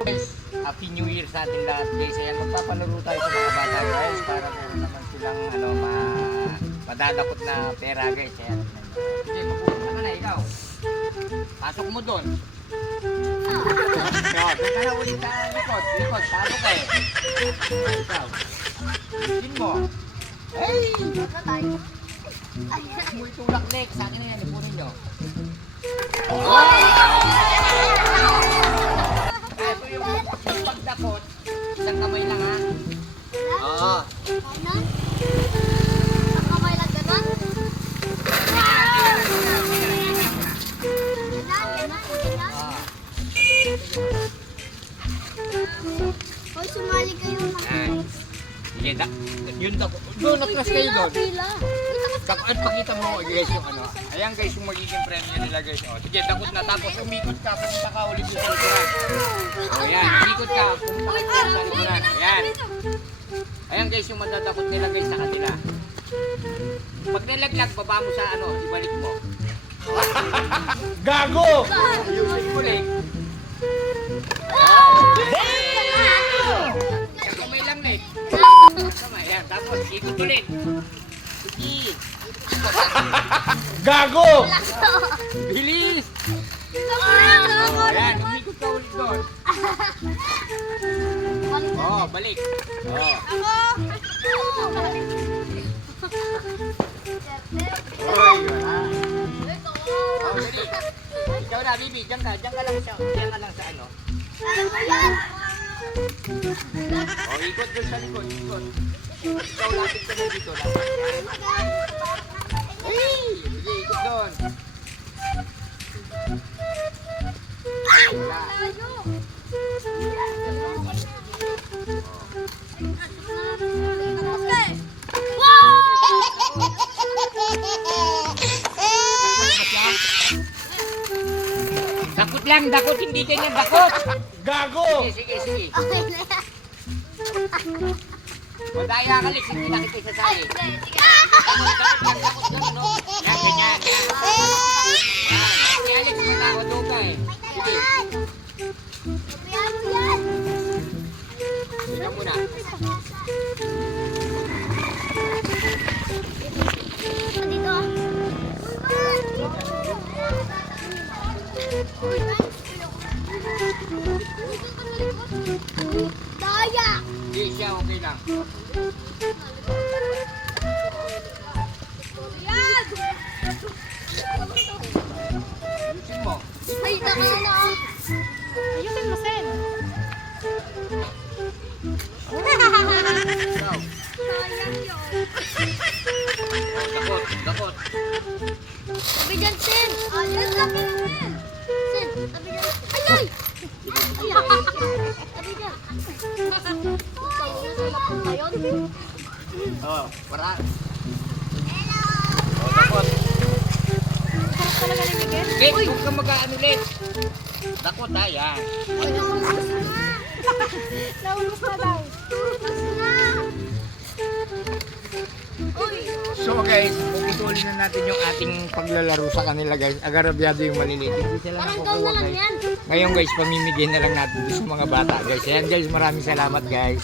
Guys, Happy New Year sa ating lahat guys. Ayan, magpapalaro tayo sa mga bata guys para meron naman silang madadakot na pera guys. Ayan. Sige, mapupunta ka na ikaw. Pasok mo doon. Doon ka na ulit sa likod. Likod, talo ka eh. Ikaw. Isin mo. Hey! Muy tulak next. Sa akin na yan, ipunin nyo. Ito yung pagdakot. Isang kamay lang ha. Oo. Isang kamay lang gano'n? Ganyan. Hoy, sumali kayo na. Sige, yun dakot. Doon, atras kayo doon. Pila. At pakita mo guys yung ano. Ayan guys yung magiging premyo nila guys. O, sige, dakot na tapos umikot ka. Punta ka ulit yung sa likuran. Ayan, umikot ka. Punta ka sa likuran. Ayan. Ayan guys yung madadakot nila guys sa kanila. Pag nalaglag, baba mo sa ano, ibalik mo. Gago! Yung ulit. Isang kamay lang net. Kamay, ayan. Tapos ikot ulit. Sige. Gago! Bilis! Ayan, umikot ka ulit doon. Oh, balik. Oh. Oy, wala. Oh, dali. Ikaw na, Bibi. Diyan ka lang sa ano. Oh, ikot doon sa likod. Ikot. Ikaw, lapit ka na dito. Hey! Sige, ikot doon. Wala. Dakot lang, dakot. Hindi ganyan, dakot. Gago! Sige. Madaya ka, Lex. Hindi na kita isasali. Dakot lang, no? Yan, ganyan. Si Alex, matakot doon ka eh. Sige. Tignan mo na. Daya! Hindi siya, okay lang. Yan! Ayusin mo. Ay, daka na ako. Ayusin mo, Sen. Ikaw. Sayang yun. Dakot. Tabi dyan, Sen. Ayun, tabi dyan, Sen. Sen, tabi dyan. Ay, ay! Tabi dyan. Oh, para. Oh, dakot. Sarap talaga ni Miguel. Lex, huwag ka mag-ano, Lex. Dakot ha, yan. Ay, naubos na. Naubos na daw. Naubos na. Uy. So guys, puputulin na natin yung ating paglalaro sa kanila guys. Agarabyado yung maliliit. Hindi sila Parang daw nakukuha na lang guys. yan. Ngayon guys, pamimigay na lang natin sa mga bata guys. Ayan guys, maraming salamat guys.